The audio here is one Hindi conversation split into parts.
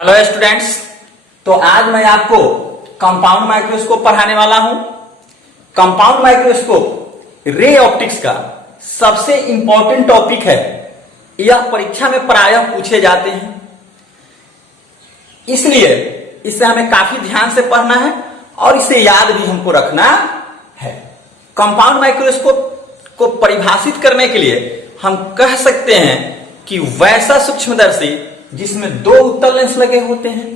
Hello students. तो आज मैं आपको कंपाउंड माइक्रोस्कोप पढ़ाने वाला हूं। कंपाउंड माइक्रोस्कोप रे ऑप्टिक्स का सबसे इंपॉर्टेंट टॉपिक है। यह परीक्षा में प्रायः पूछे जाते हैं, इसलिए इसे हमें काफी ध्यान से पढ़ना है और इसे याद भी हमको रखना है। कंपाउंड माइक्रोस्कोप को परिभाषित करने के लिए हम कह सकते हैं कि वैसा सूक्ष्मदर्शी जिसमें दो उत्तल लेंस लगे होते हैं।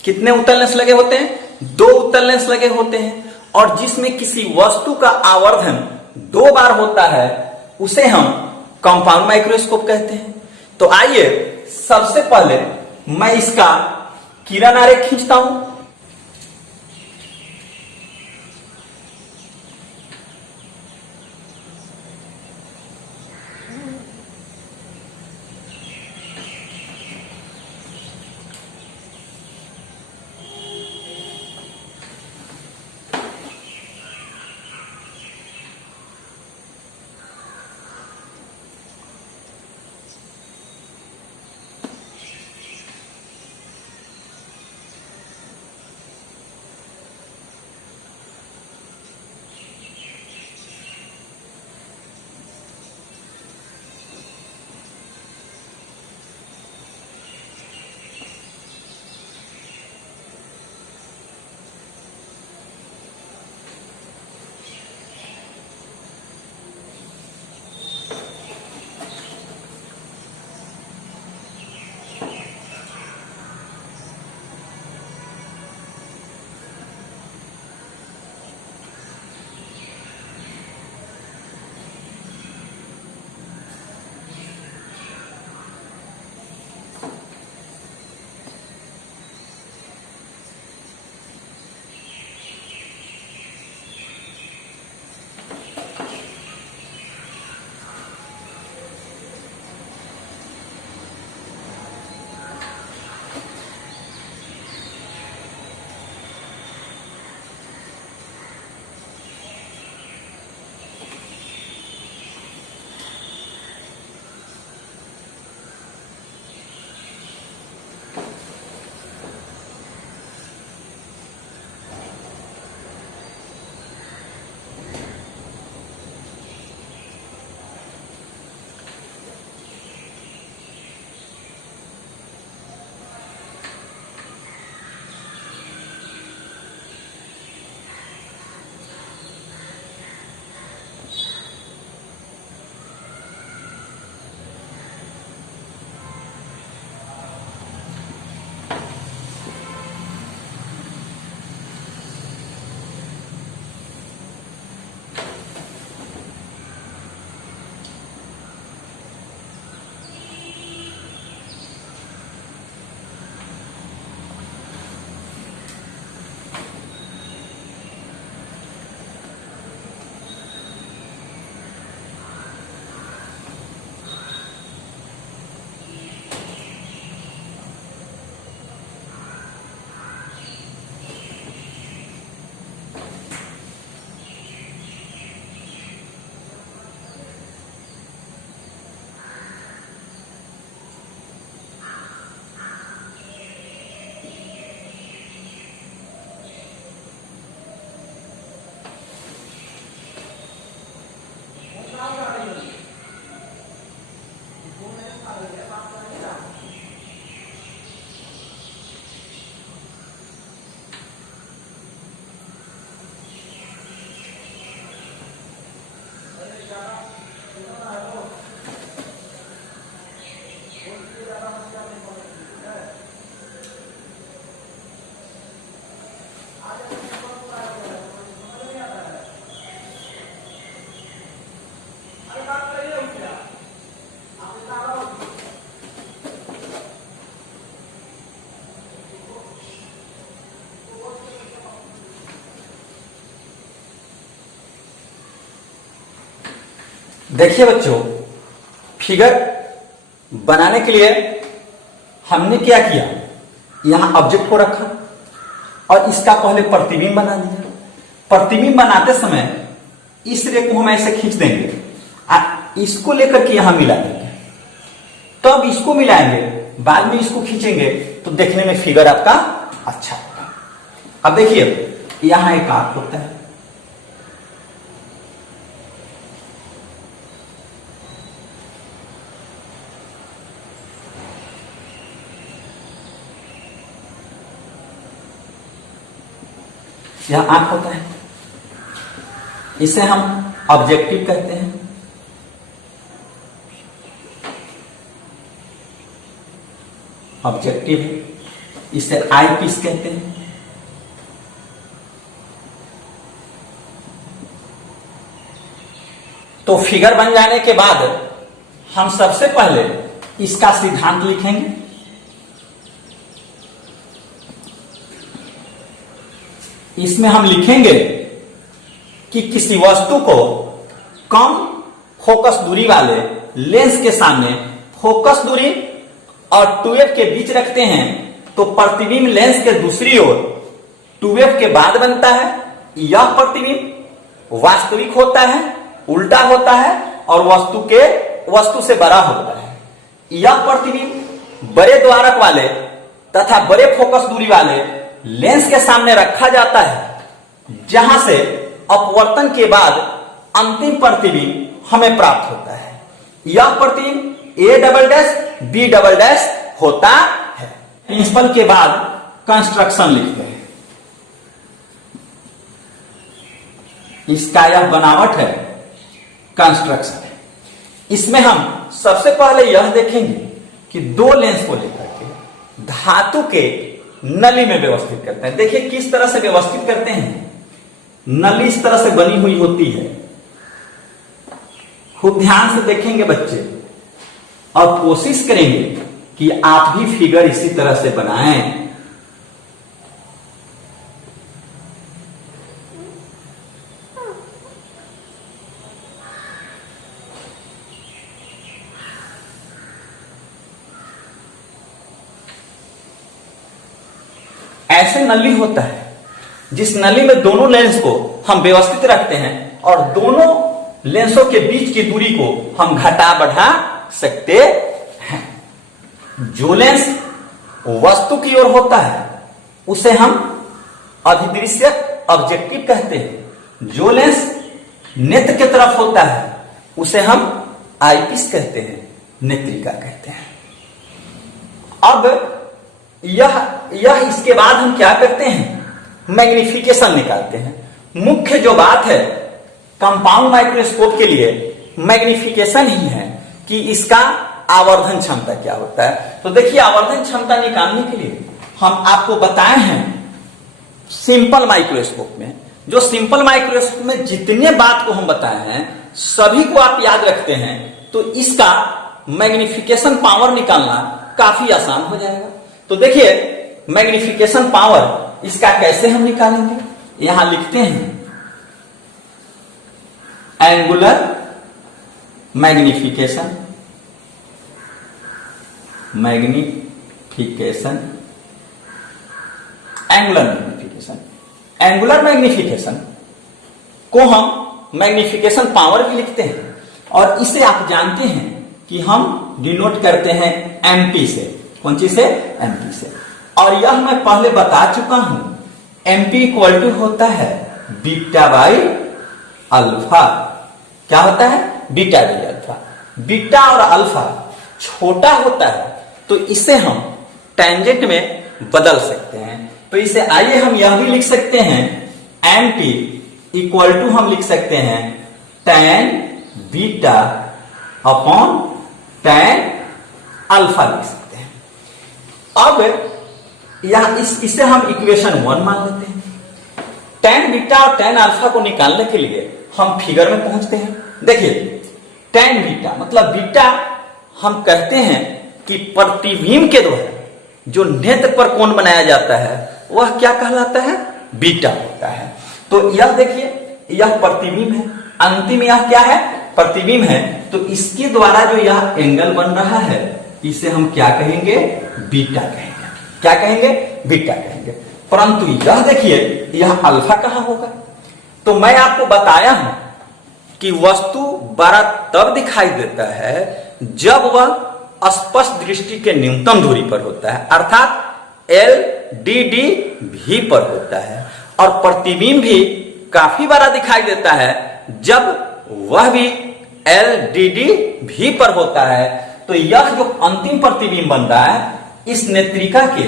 कितने उत्तल लेंस लगे होते हैं? दो उत्तल लेंस लगे होते हैं। और जिसमें किसी वस्तु का आवर्धन दो बार होता है उसे हम कंपाउंड माइक्रोस्कोप कहते हैं। तो आइए सबसे पहले मैं इसका किरण आरेख खींचता हूं। देखिए बच्चों, फिगर बनाने के लिए हमने क्या किया, यहां ऑब्जेक्ट को रखा और इसका पहले प्रतिबिंब बना दिया। प्रतिबिंब बनाते समय इस रे को हम ऐसे खींच देंगे, इसको लेकर के यहां मिला देंगे, तब इसको मिलाएंगे, बाद में इसको खींचेंगे तो देखने में फिगर आपका अच्छा होगा। अब देखिए यहां एक आर्क होता है, यह आंख होता है, इसे हम ऑब्जेक्टिव कहते हैं। ऑब्जेक्टिव है, इसे आई पीस कहते हैं। तो फिगर बन जाने के बाद हम सबसे पहले इसका सिद्धांत लिखेंगे। इसमें हम लिखेंगे कि किसी वस्तु को कम फोकस दूरी वाले लेंस के सामने फोकस दूरी और 2f के बीच रखते हैं तो प्रतिबिंब लेंस के दूसरी ओर 2f के बाद बनता है। यह प्रतिबिंब वास्तविक होता है, उल्टा होता है और वस्तु से बड़ा होता है। यह प्रतिबिंब बड़े द्वारक वाले तथा बड़े फोकस दूरी वाले लेंस के सामने रखा जाता है, जहां से अपवर्तन के बाद अंतिम प्रतिबिंब हमें प्राप्त होता है। यह प्रतिबिंब A" B" होता है। प्रिंसिपल के बाद कंस्ट्रक्शन लिखते हैं। इसका यह बनावट है कंस्ट्रक्शन। इसमें हम सबसे पहले यह देखेंगे कि दो लेंस को लेकर के धातु के नली में व्यवस्थित करते हैं। देखिए किस तरह से व्यवस्थित करते हैं। नली इस तरह से बनी हुई होती है, खूब ध्यान से देखेंगे बच्चे और कोशिश करेंगे कि आप भी फिगर इसी तरह से बनाएं। ऐसे नली होता है जिस नली में दोनों लेंस को हम व्यवस्थित रखते हैं और दोनों लेंसों के बीच की दूरी को हम घटा बढ़ा सकते हैं। जो लेंस वस्तु की ओर होता है उसे हम अधिदृश्य ऑब्जेक्टिव कहते हैं। जो लेंस नेत्र की तरफ होता है उसे हम आईपीस कहते हैं, नेत्रिका कहते हैं। अब यह इसके बाद हम क्या करते हैं, मैग्निफिकेशन निकालते हैं। मुख्य जो बात है कंपाउंड माइक्रोस्कोप के लिए मैग्निफिकेशन ही है कि इसका आवर्धन क्षमता क्या होता है। तो देखिए आवर्धन क्षमता निकालने के लिए हम आपको बताए हैं सिंपल माइक्रोस्कोप में, जो सिंपल माइक्रोस्कोप में जितने बात को हम बताए हैं सभी को आप याद रखते हैं तो इसका मैग्निफिकेशन पावर निकालना काफी आसान हो जाएगा। तो देखिए मैग्निफिकेशन पावर इसका कैसे हम निकालेंगे, यहां लिखते हैं एंगुलर मैग्निफिकेशन। एंगुलर मैग्निफिकेशन को हम मैग्निफिकेशन पावर भी लिखते हैं और इसे आप जानते हैं कि हम डिनोट करते हैं एमपी से। कौन चीज से? एमपी से। और यह मैं पहले बता चुका हूं, एमपी इक्वल टू होता है बीटा बाई अल्फा। क्या होता है? Beta by alpha. बीटा और अल्फा छोटा होता है तो इसे हम टेंजेंट में बदल सकते हैं। तो इसे आइए हम यह भी लिख सकते हैं एमपी इक्वल टू हम लिख सकते हैं tan beta upon tan alpha लिख सकते हैं। अब यह इसे हम इक्वेशन 1 मान लेते हैं। tan बीटा और tan अल्फा को निकालने के लिए हम फिगर में पहुंचते हैं। देखिए tan बीटा मतलब बीटा हम कहते हैं कि प्रतिबिंब के द्वारा जो नेत्र पर कोण बनाया जाता है वह क्या कहलाता है? बीटा होता है। तो यह देखिए यह प्रतिबिंब है, अंतिम यह क्या है? प्रतिबिंब है। तो इसके द्वारा जो यह एंगल बन रहा है इसे हम क्या कहेंगे? बीटा कहेंगे। क्या कहेंगे? बीटा कहेंगे। परंतु यह देखिए यह अल्फा कहां होगा? तो मैं आपको बताया हूं कि वस्तु बड़ा तब दिखाई देता है जब वह स्पष्ट दृष्टि के न्यूनतम दूरी पर होता है, अर्थात एल डी डी भी पर होता है। और प्रतिबिंब भी काफी बड़ा दिखाई देता है जब वह भी एल डी डी भी पर होता है। तो यह जो अंतिम प्रतिबिंब बन रहा है इस नेत्रिका के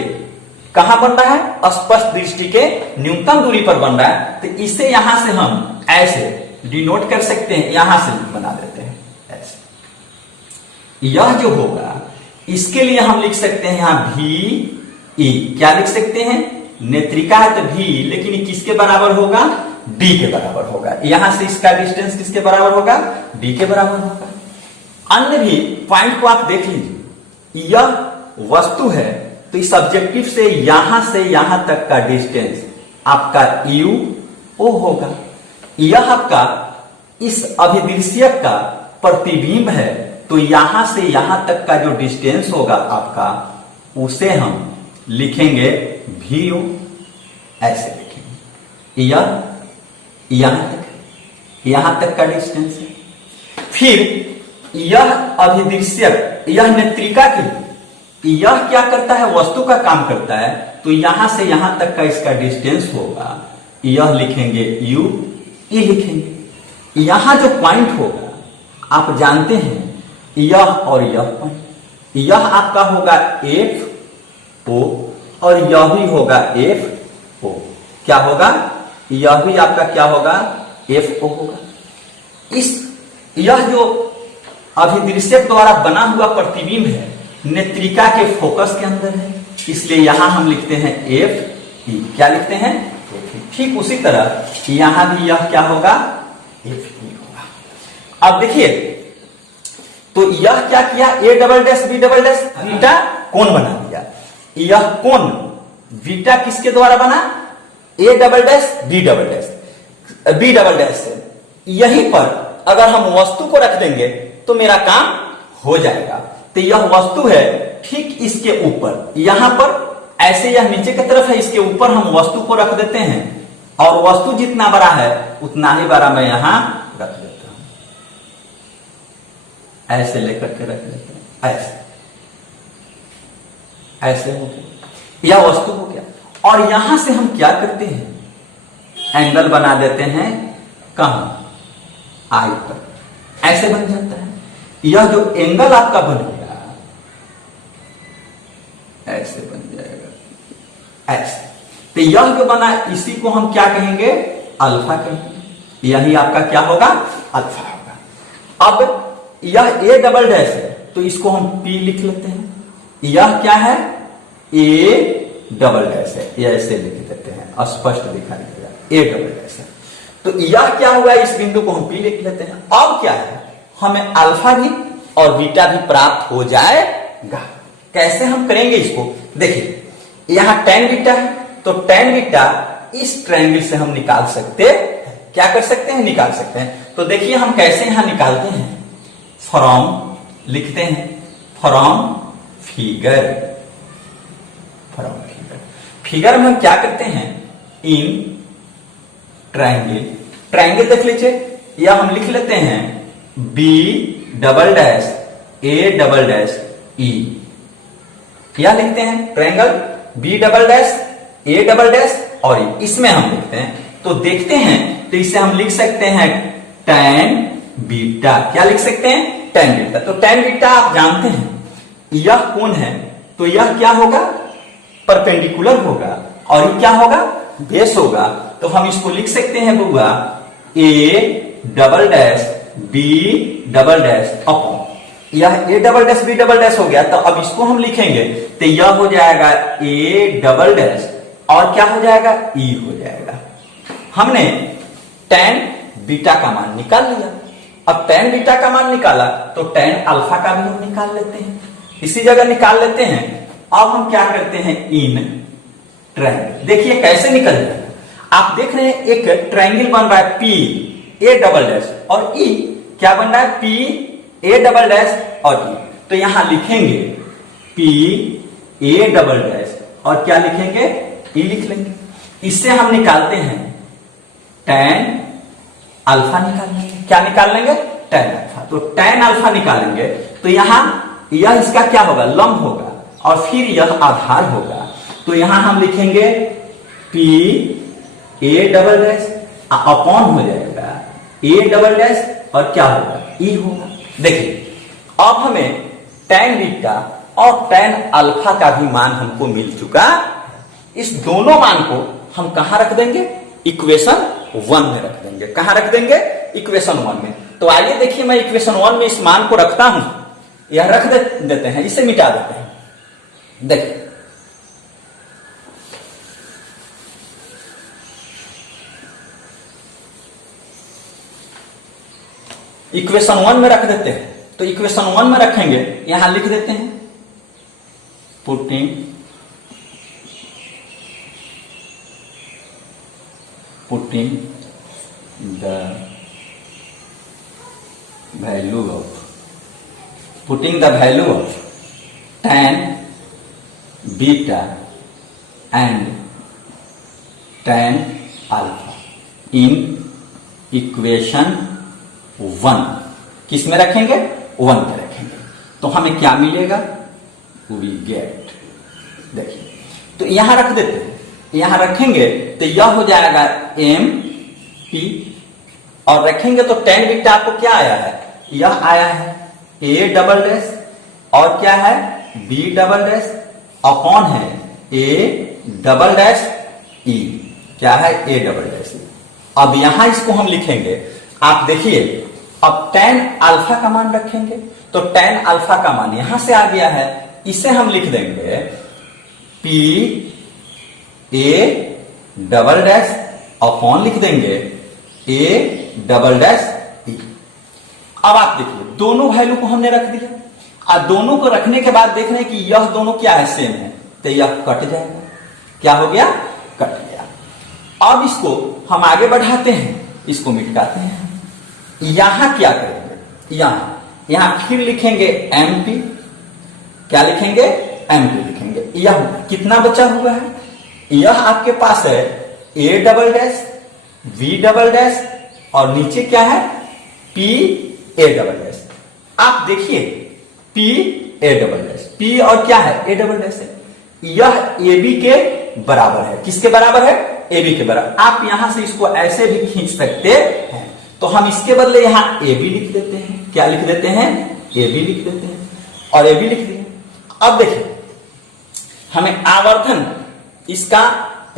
कहां बन रहा है, स्पष्ट दृष्टि के न्यूनतम दूरी पर बन रहा है। तो इसे यहां से हम ऐसे डिनोट कर सकते हैं, यहां से बना देते हैं ऐसे। यह जो होगा इसके लिए हम लिख सकते हैं यहां भी ई, क्या लिख सकते हैं, नेत्रिका है तो भी, लेकिन ये किसके बराबर होगा, डी के बराबर होगा। यहां से इसका डिस्टेंस किसके बराबर होगा, डी के बराबर होगा। अन्य भी पॉइंट को आप देख लीजिए, यह वस्तु है तो इस ऑब्जेक्टिव से यहां तक का डिस्टेंस आपका यू ओ होगा। यह आपका इस अभिदृश्यक का प्रतिबिंब है तो यहां से यहां तक का जो डिस्टेंस होगा आपका उसे हम लिखेंगे भी ओ, ऐसे लिखेंगे। यहां तक का डिस्टेंस है। फिर यह अभिदृश्यक, यह नेत्रिका के लिए यह क्या करता है, वस्तु का काम करता है। तो यहां से यहां तक का इसका डिस्टेंस होगा, यह लिखेंगे यू, ये लिखेंगे। यहां जो पॉइंट होगा आप जानते हैं, यह और यह पॉइंट, यह आपका होगा एफ ओ और यह भी होगा एफ ओ। क्या होगा, यह भी आपका क्या होगा, एफ ओ होगा। यह जो अभिदृश्यक द्वारा बना हुआ प्रतिबिंब है नेत्रिका के फोकस के अंदर है, इसलिए यहां हम लिखते हैं एफ ई। क्या लिखते हैं, ठीक उसी तरह यहां भी यह क्या होगा, एफ ई होगा। अब देखिए तो यह क्या किया, A double dash B double dash beta कोण बना दिया। यह कोण बीटा किसके द्वारा बना, A double dash B double dash, B double dash से। यहीं पर अगर हम वस्तु को रख देंगे तो मेरा काम हो जाएगा। तो यह वस्तु है ठीक इसके ऊपर, यहां पर ऐसे यह नीचे की तरफ है, इसके ऊपर हम वस्तु को रख देते हैं और वस्तु जितना बड़ा है उतना ही बड़ा मैं यहां रख देता हूं, ऐसे लेकर के रख देते हैं, ऐसे हो गया, यह वस्तु हो गया। और यहां से हम क्या करते हैं, एंगल बना देते हैं कहां, आई पर, ऐसे बन जाता है। यह जो एंगल आपका बन गया ऐसे बन जाएगा, ऐसे। तो यह जो बना इसी को हम क्या कहेंगे, अल्फा कहेंगे। यही आपका क्या होगा, अल्फा होगा। अब यह ए डबल डैश है तो इसको हम पी लिख लेते हैं। यह क्या है, ए डबल डैश है, ये ऐसे लिख देते हैं, स्पष्ट दिखाई देगा, ए डबल डैश है। तो यह क्या हुआ, इस बिंदु को हम पी लिख लेते हैं। अब क्या है, हमें अल्फा भी और बीटा भी प्राप्त हो जाएगा। कैसे हम करेंगे इसको, देखिए यहां tan बीटा है तो tan बीटा इस ट्रायंगल से हम निकाल सकते हैं। क्या कर सकते हैं, निकाल सकते हैं। तो देखिए हम कैसे यहां निकालते हैं, फ्रॉम लिखते हैं, from figure, from figure. Figure में हम क्या करते हैं, इन ट्रायंगल, ट्रायंगल देख लीजिए, या हम लिख लेते हैं B double dash A double dash E. क्या लिखते हैं, triangle B double dash A double dash और ई, इसमें हम लिखते हैं। तो देखते हैं, तो इसे हम लिख सकते हैं tan बीटा। क्या लिख सकते हैं, tan बीटा। तो tan बीटा आप जानते हैं यह कोण है तो यह क्या होगा, परपेंडिकुलर होगा और ये क्या होगा, बेस होगा। तो हम इसको लिख सकते हैं बुआ A double dash B double dash upon, यह A double dash B double dash हो गया। तो अब इसको हम लिखेंगे तो यह हो जाएगा ए डबल डैश और क्या हो जाएगा, ई हो जाएगा। हमने tan बीटा का मान निकाल लिया। अब tan बीटा का मान निकाला तो tan अल्फा का भी हम निकाल लेते हैं, इसी जगह निकाल लेते हैं। अब हम क्या करते हैं, इन ट्रायंगल, देखिए कैसे निकल जाएगा। आप देख रहे हैं एक ट्रायंगल बन रहा है पी ए डबल डैश और ई, क्या बन रहा है, पी ए डबल डैश और ई। तो यहां लिखेंगे पी ए डबल डैश और क्या लिखेंगे, ई लिख लेंगे। इससे हम निकालते हैं tan अल्फा निकाल लेंगे। क्या निकाल लेंगे, tan अल्फा। तो tan अल्फा निकालेंगे तो यहां यह इसका क्या होगा, लंब होगा और फिर यह आधार होगा। तो तो यहां हम लिखेंगे P A double dash upon हो जाएगा ए डबल डैश और क्या होगा ई होगा। देखिए अब हमें tan बीटा और tan अल्फा का भी मान हमको मिल चुका। इस दोनों मान को हम कहां रख देंगे, इक्वेशन 1 में रख देंगे। कहां रख देंगे, इक्वेशन 1 में। तो आइए देखिए मैं इक्वेशन 1 में इस मान को रखता हूं, यह रख देते हैं, इसे मिटा देते हैं। देखिए इक्वेशन 1 में रख देते हैं। तो इक्वेशन 1 में रखेंगे, यहां लिख देते हैं putting the value of tan beta and tan alpha in equation 1। किस में रखेंगे, 1 में रखेंगे। तो हमें क्या मिलेगा, वी गेट। देखिए तो यहां रख देते हैं, यहां रखेंगे तो यह हो जाएगा एम पी और रखेंगे तो tan बीटा आपको क्या आया है, यह आया है ए डबल डैश और क्या है बी डबल डैश अपॉन है ए डबल डैश ई। क्या है, ए डबल डैश ई। अब यहां इसको हम लिखेंगे, आप देखिए अब tan अल्फा का मान रखेंगे तो tan अल्फा का मान यहां से आ गया है, इसे हम लिख देंगे P A double dash upon लिख देंगे ए डबल डैश ई। अब आप देखिए दोनों वैल्यू को हमने रख दिया और दोनों को रखने के बाद देख रहे हैं कि यह दोनों क्या है, सेम है, तो यह कट जाएगा। क्या हो गया, कट गया। अब इसको हम आगे बढ़ाते हैं, इसको मिटाते हैं। यहां क्या करेंगे, यहां फिर लिखेंगे एम पी। क्या लिखेंगे, एम पी लिखेंगे। यह कितना बचा हुआ है, यह आपके पास है A double dash V double dash और नीचे क्या है पी ए डबल डैश। आप देखिए P A double dash, P और क्या है ए डबल डैश है, यह ए बी के बराबर है। किसके बराबर है, ए बी के बराबर। आप यहां से इसको ऐसे भी खींच सकते हैं, तो हम इसके बदले यहां ए बी लिख देते हैं। क्या लिख देते हैं, ए बी लिख देते हैं और ए बी लिख दिए। अब देखिए हमें आवर्धन इसका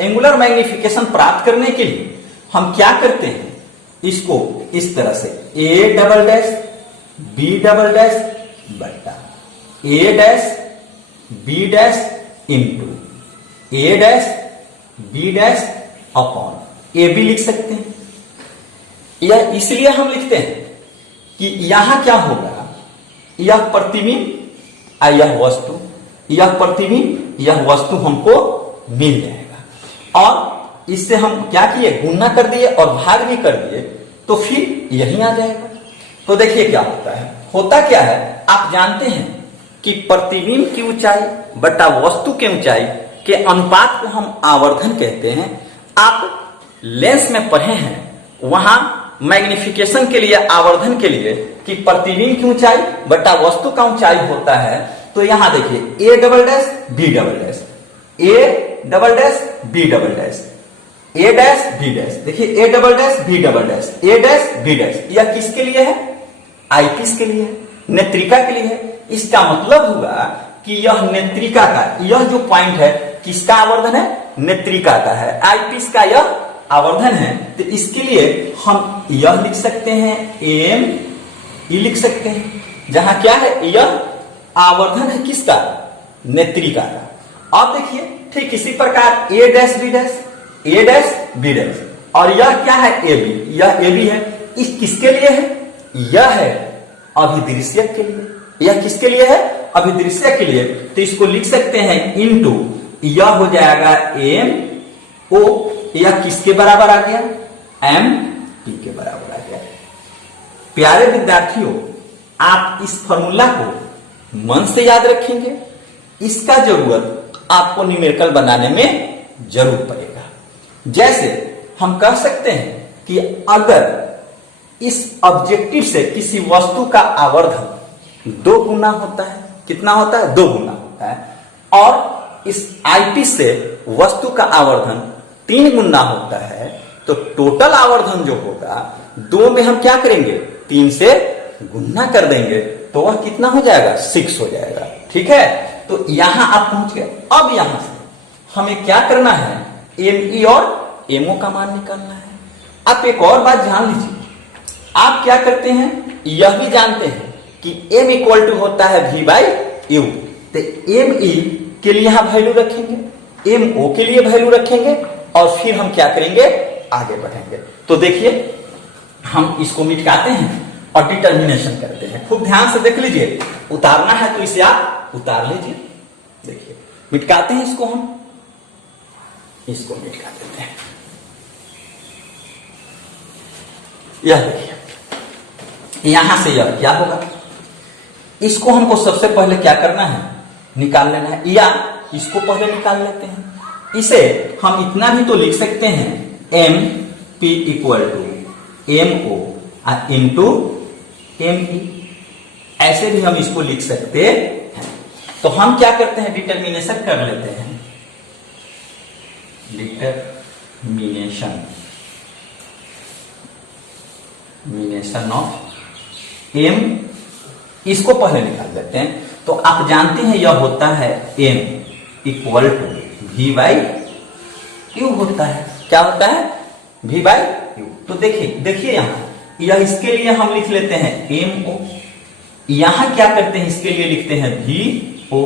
एंगुलर मैग्निफिकेशन प्राप्त करने के लिए हम क्या करते हैं, इसको इस तरह से A double dash B double dash बटा A dash B dash into A dash B dash upon A B लिख सकते हैं। यह इसलिए हम लिखते हैं कि यहां क्या होगा, यह प्रतिबिंब और यह वस्तु, यह प्रतिबिंब यह वस्तु हमको मिल जाएगा। और इससे हम क्या किए, गुणा कर दिए और भाग भी कर दिए, तो फिर यही आ जाएगा। तो देखिए क्या होता क्या है, आप जानते हैं कि प्रतिबिंब की ऊंचाई बटा वस्तु के ऊंचाई के अनुपात को हम आवर्धन कहते हैं। आप लेंस में पढ़े हैं, वहां मैग्निफिकेशन के लिए, आवर्धन के लिए कि प्रतिबिंब की ऊंचाई बटा वस्तु का ऊंचाई होता है। तो यहां देखिए A double dash B double dash, A double dash B double dash, A dash B dash. देखिए A double dash B double dash, A dash B dash. यह किसके लिए है, आईपीस के लिए है, नेत्रिका के लिए है। इसका मतलब हुआ कि यह नेत्रिका का, यह जो पॉइंट है किसका आवर्धन है, नेत्रिका का है, आईपीस का यह आवर्धन है। तो इसके लिए हम यह लिख सकते हैं एम ई लिख सकते हैं, जहां क्या है, यह आवर्धन है किसका, नेत्रिका का। अब देखिए ठीक इसी प्रकार ए dash B dash, A dash B dash और यह क्या है ए बी, यह ए बी है। इस किसके लिए है, यह है अभिदृश्य के लिए। यह किसके लिए है, अभिदृश्य के लिए। तो इसको लिख सकते हैं इनटू, यह हो जाएगा एम ओ, यह किसके बराबर आ गया, एम पी के बराबर आ गया। प्यारे विद्यार्थियों, आप इस फॉर्मूला को मन से याद रखेंगे, इसका जरूरत आपको न्यूमेरिकल बनाने में जरूर पड़ेगा। जैसे हम कह सकते हैं कि अगर इस ऑब्जेक्टिव से किसी वस्तु का आवर्धन 2 गुना होता है, कितना होता है, 2 गुना होता है, और इस IP से वस्तु का आवर्धन 3 गुना होता है, तो टोटल आवर्धन जो होगा 2 में हम क्या करेंगे, 3 से गुना कर देंगे, तो वह कितना हो जाएगा, 6 हो जाएगा। ठीक है, तो यहां आप पहुंच गए। अब यहां से हमें क्या करना है, ME और MO का मान निकालना है। आप एक और बात जान लीजिए, आप क्या करते हैं, यह भी जानते हैं कि M इक्वल टू होता है V/U, तो ME के लिए यहां वैल्यू रखेंगे, MO के लिए वैल्यू रखेंगे, और फिर हम क्या करेंगे, आगे बढ़ेंगे। तो देखिए हम इसको मिटाते हैं और डिटर्मिनेशन करते हैं। खूब ध्यान से देख लीजिए, उतारना है तो इसे आप उतार लीजिए। देखिए मिटाते हैं इसको, हम इसको मिटा देते हैं। यह देखिए यहां से यह क्या होगा, इसको हमको सबसे पहले क्या करना है, निकाल लेना है, या इसको पहले निकाल लेते हैं। इसे हम इतना भी तो लिख सकते हैं, MP equal to MO into ME, ऐसे भी हम इसको लिख सकते हैं। तो हम क्या करते हैं, डिटर्मिनेशन कर लेते हैं, डिटर्मिनेशन ऑफ M, इसको पहले निकाल लेते हैं। तो आप जानते हैं यह होता है M इक्वल टू V/U होता है। क्या होता है, V/U। तो देखिए यहां यह, इसके लिए हम लिख लेते हैं MO, यहां क्या करते हैं, इसके लिए लिखते हैं VO,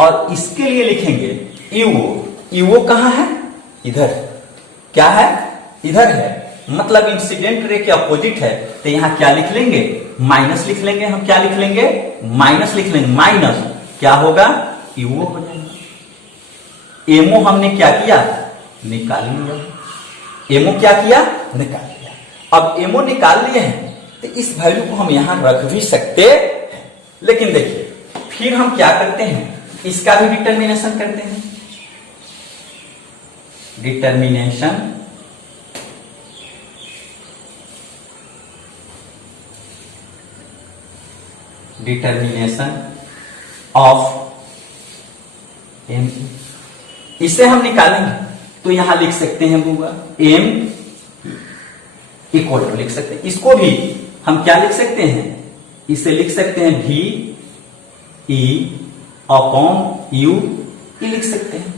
और इसके लिए लिखेंगे UO। UO कहां है, इधर, क्या है, इधर है, मतलब इंसिडेंट रे के अपोजिट है, तो यहां क्या लिख लेंगे, माइनस लिख लेंगे। हम क्या लिख लेंगे, माइनस लिख लेंगे, माइनस क्या होगा, UO हो जाएगा। MO हमने क्या किया, निकाल लिया, MO क्या किया, निकाल लिया। अब MO निकाल लिए हैं, तो इस वैल्यू को हम यहां रख भी सकते हैं, लेकिन देखिए फिर हम क्या करते हैं, इसका भी डिटर्मिनेशन करते हैं, डिटर्मिनेशन ऑफ M, इसे हम निकालेंगे तो यहां लिख सकते हैं होगा M इक्वल टू, लिख सकते हैं, इसको भी हम क्या लिख सकते हैं, इसे लिख सकते हैं VE/U, ये लिख सकते हैं।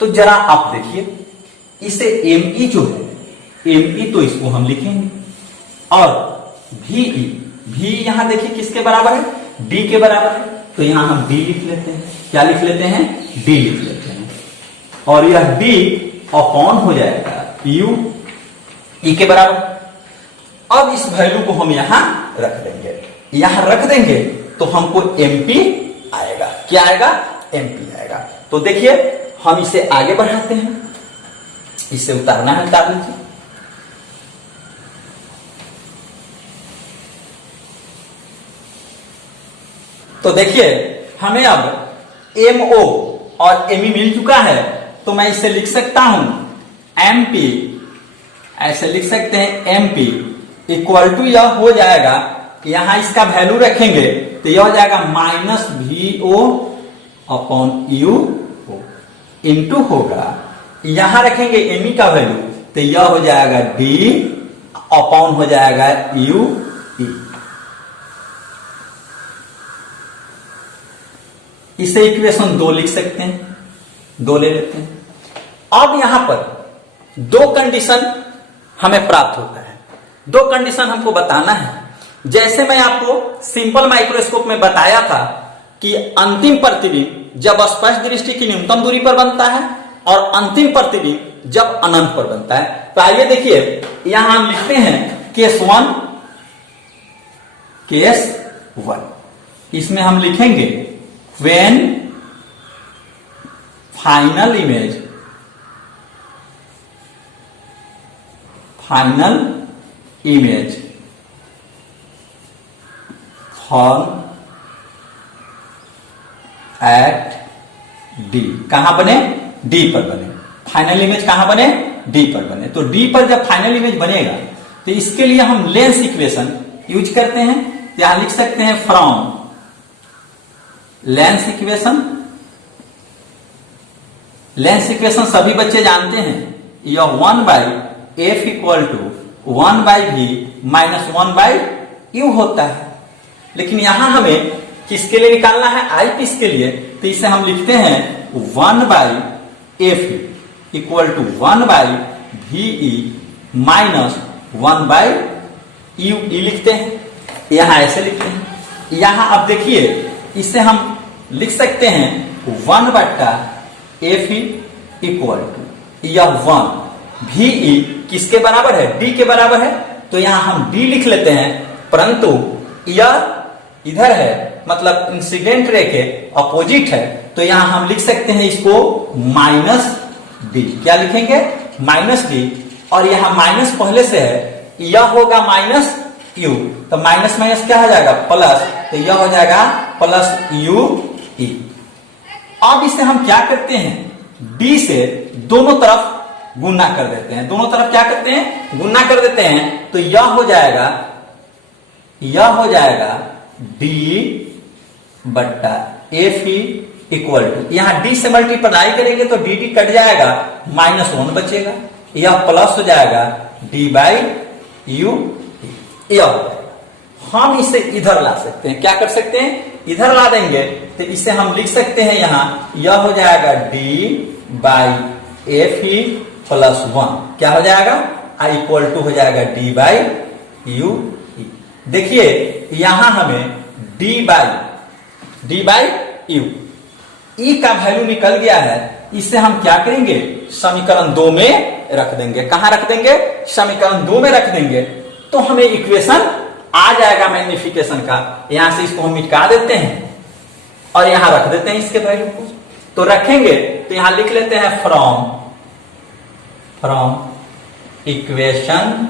तो जरा आप देखिए, इसे ME जो है, ME तो इसको हम लिखेंगे, और VE, V यहां देखिए किसके बराबर है, D के बराबर है, तो यहां हम D लिख लेते हैं। क्या लिख लेते हैं, D लिख लेते हैं, और यह D अपॉन हो जाएगा U E के बराबर। अब इस वैल्यू को हम यहां रख देंगे, यहां रख देंगे तो हमको MP आएगा। क्या आएगा, MP आएगा। तो देखिए हम इसे आगे बढ़ाते हैं, इसे उतारना है, उतार लीजिए। तो देखिए हमें अब MO और ME मिल चुका है, तो मैं इसे लिख सकता हूं MP, ऐसे लिख सकते हैं MP इक्वल टू, यह हो जाएगा, यहां इसका वैल्यू रखेंगे तो यह हो जाएगा -VO/U इंटू होगा, यहां रखेंगे ME का वैल्यू तो यह हो जाएगा D अपॉन हो जाएगा UE। इसे इक्वेशन 2 लिख सकते हैं, 2 ले लेते हैं। अब यहां पर 2 कंडीशन हमें प्राप्त होता है, 2 कंडीशन हमको बताना है। जैसे मैं आपको सिंपल माइक्रोस्कोप में बताया था कि अंतिम प्रतिबिंब जब स्पष्ट दृष्टि की न्यूनतम दूरी पर बनता है और अंतिम प्रतिबिंब जब अनंत पर बनता है। तो आइए देखिए, यहां हम लिखते हैं केस 1, केस 1, इसमें हम लिखेंगे when final image form at D, कहां बने, D पर बने। फाइनल इमेज कहां बने, D पर बने। तो D पर जब फाइनल इमेज बनेगा तो इसके लिए हम लेंस इक्वेशन यूज करते हैं। यहां लिख सकते हैं from lens equation lens equation सभी बच्चे जानते हैं, यह 1/f equal to 1/v minus 1/u होता है। लेकिन यहां हमें किसके लिए निकालना है, आई पीस के लिए, तो इसे हम लिखते हैं 1/f equal to 1/ve minus 1/u लिखते हैं, यहां ऐसे लिखते हैं। यहां अब देखिए इसे हम लिख सकते हैं 1/f इक्वल टू यह 1 ve किसके बराबर है, d के बराबर है, तो यहां हम d लिख लेते हैं, परंतु यह इधर है, मतलब इंसिडेंट रे के अपोजिट है, तो यहां हम लिख सकते हैं इसको माइनस डी। क्या लिखेंगे, माइनस डी, और यहां माइनस पहले से है, यह होगा माइनस यू, तो माइनस माइनस क्या हो जाएगा, प्लस, तो यह हो जाएगा प्लस यू ई। अब इसे हम क्या करते हैं, डी से दोनों तरफ गुना कर देते हैं, दोनों तरफ क्या करते हैं, गुना कर देते हैं, तो यह हो जाएगा d बट्टा एफ इक्वल टू, यहां d से मल्टीप्लाई करेंगे तो dt कट जाएगा, माइनस 1 बचेगा, यह प्लस हो जाएगा d/u। हम इसे इधर ला सकते हैं, क्या कर सकते हैं, इधर ला देंगे, तो इसे हम लिख सकते हैं यहां, यह हो जाएगा d/f प्लस 1, क्या हो जाएगा, i इक्वल टू हो जाएगा d/u। देखिए यहां हमें d/u ई का वैल्यू निकल गया है, इसे हम क्या करेंगे, समीकरण 2 में रख देंगे। कहां रख देंगे, समीकरण 2 में रख देंगे, तो हमें इक्वेशन आ जाएगा मैग्निफिकेशन का। यहां से इसको हम मिटा देते हैं और यहां रख देते हैं इसके वैल्यू को, तो रखेंगे तो यहां लिख लेते हैं फ्रॉम इक्वेशन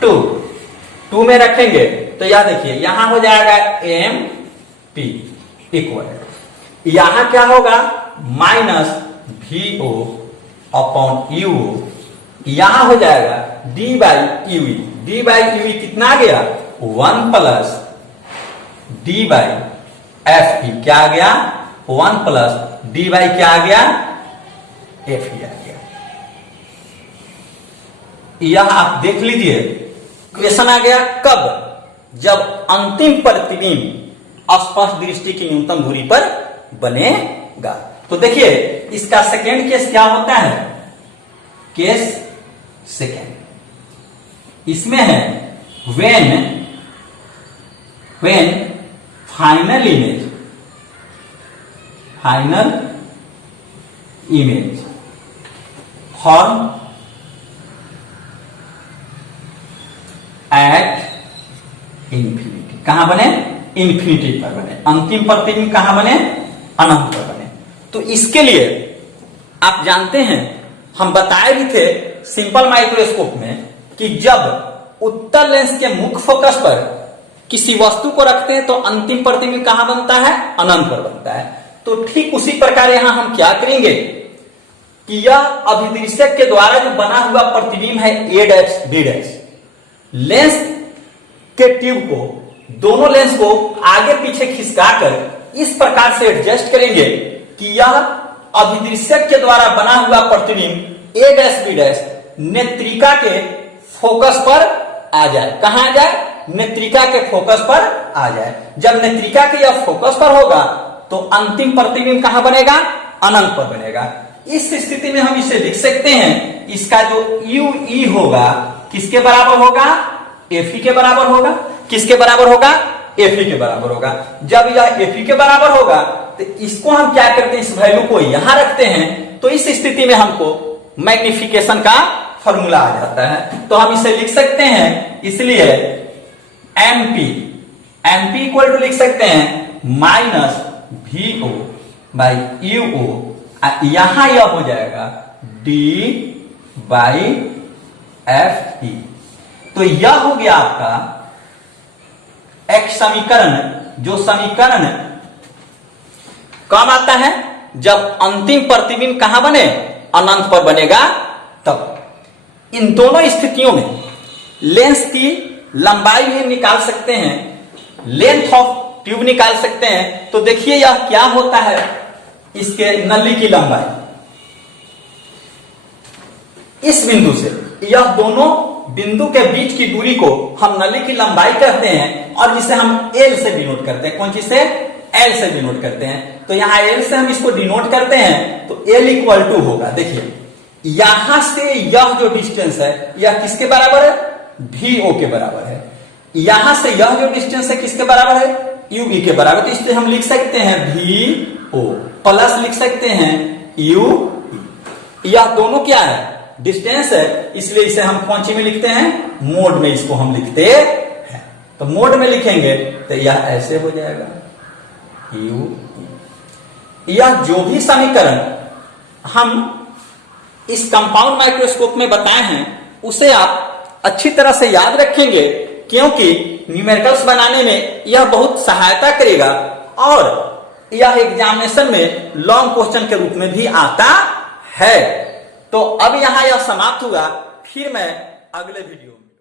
2 में रखेंगे, तो यह देखिए यहां हो जाएगा एम पी इक्वल, यहां क्या होगा, माइनस vo अपॉन यू, यहां हो जाएगा d/ue, d/ue कितना आ गया, 1 प्लस d/f, क्या आ गया, 1 प्लस d क्या आ गया, f आ गया। यह आप देख लीजिए इक्वेशन आ गया कब, जब अंतिम प्रतिबिंब स्पष्ट दृष्टि की न्यूनतम दूरी पर बनेगा। तो देखिए इसका सेकेंड केस क्या होता है, केस सेकेंड, इसमें है when final image form at infinity, कहां बने, इंफिनिटी पर बने, अंतिम प्रतिबिंब कहां बने, अनंत पर बने। तो इसके लिए आप जानते हैं, हम बताए भी थे सिंपल माइक्रोस्कोप में कि जब उत्तल लेंस के मुख्य फोकस पर किसी वस्तु को रखते हैं तो अंतिम प्रतिबिंब कहां बनता है, अनंत पर बनता है। तो ठीक उसी प्रकार यहां हम क्या करेंगे कि यह अभिदृश्यक के द्वारा जो बना हुआ प्रतिबिंब है a', b', लेंस के ट्यूब को, दोनों लेंस को आगे पीछे खिसकाकर इस प्रकार से एडजस्ट करेंगे कि यह अभिदृश्यक के द्वारा बना हुआ प्रतिबिंब a', b' नेत्रिका के फोकस पर आ जाए। कहां आ जाए, नेत्रिका के फोकस पर आ जाए। जब नेत्रिका के यह फोकस पर होगा तो अंतिम प्रतिबिंब कहां बनेगा, अनंत पर बनेगा। इस स्थिति में हम इसे लिख सकते हैं, इसका जो UE होगा किसके बराबर होगा, FE के बराबर होगा। किसके बराबर होगा, FE के बराबर होगा। जब यह FE के बराबर होगा तो इसको हम क्या करते हैं, इस वैल्यू को यहां रखते हैं, तो इस स्थिति में हमको मैग्निफिकेशन का फॉर्मूला आ जाता है। तो हम इसे लिख सकते हैं, इसलिए MP इक्वल टू लिख सकते हैं माइनस VO बाई UO, यहां यह हो जाएगा D/FE। तो यह हो गया आपका एक समीकरण, जो समीकरण कब आता है, जब अंतिम प्रतिबिंब कहां बने, अनंत पर बनेगा तब। इन दोनों स्थितियों में लेंस की लंबाई भी निकाल सकते हैं, लेंथ ऑफ ट्यूब निकाल सकते हैं। तो देखिए यह क्या होता है, इसके नली की लंबाई, इस बिंदु से यह दोनों बिंदु के बीच की दूरी को हम नली की लंबाई कहते हैं और जिसे हम एल से डिनोट करते हैं। कौन चीज से? एल से डिनोट करते हैं। तो यहाँ एल से हम इसको डिनोट करते हैं तो एल इक्वल टू होगा, देखिए यहां से यह जो डिस्टेंस है यह किसके बराबर है? VO के बराबर है। यहां से यह जो डिस्टेंस है किसके बराबर है? UB के बराबर। तो इसलिए हम लिख सकते हैं VO प्लस लिख सकते हैं UB। यह दोनों क्या है? डिस्टेंस है, इसलिए इसे हम कौन सी में लिखते हैं? मोड में इसको हम लिखते हैं। तो मोड में लिखेंगे तो यह ऐसे हो जाएगा UB। यह जो भी समीकरण हम इस कंपाउंड माइक्रोस्कोप में बताए हैं उसे आप अच्छी तरह से याद रखेंगे, क्योंकि न्यूमेरिकल्स बनाने में यह बहुत सहायता करेगा और यह एग्जामिनेशन में लॉन्ग क्वेश्चन के रूप में भी आता है। तो अब यहां यह समाप्त हुआ, फिर मैं अगले वीडियो में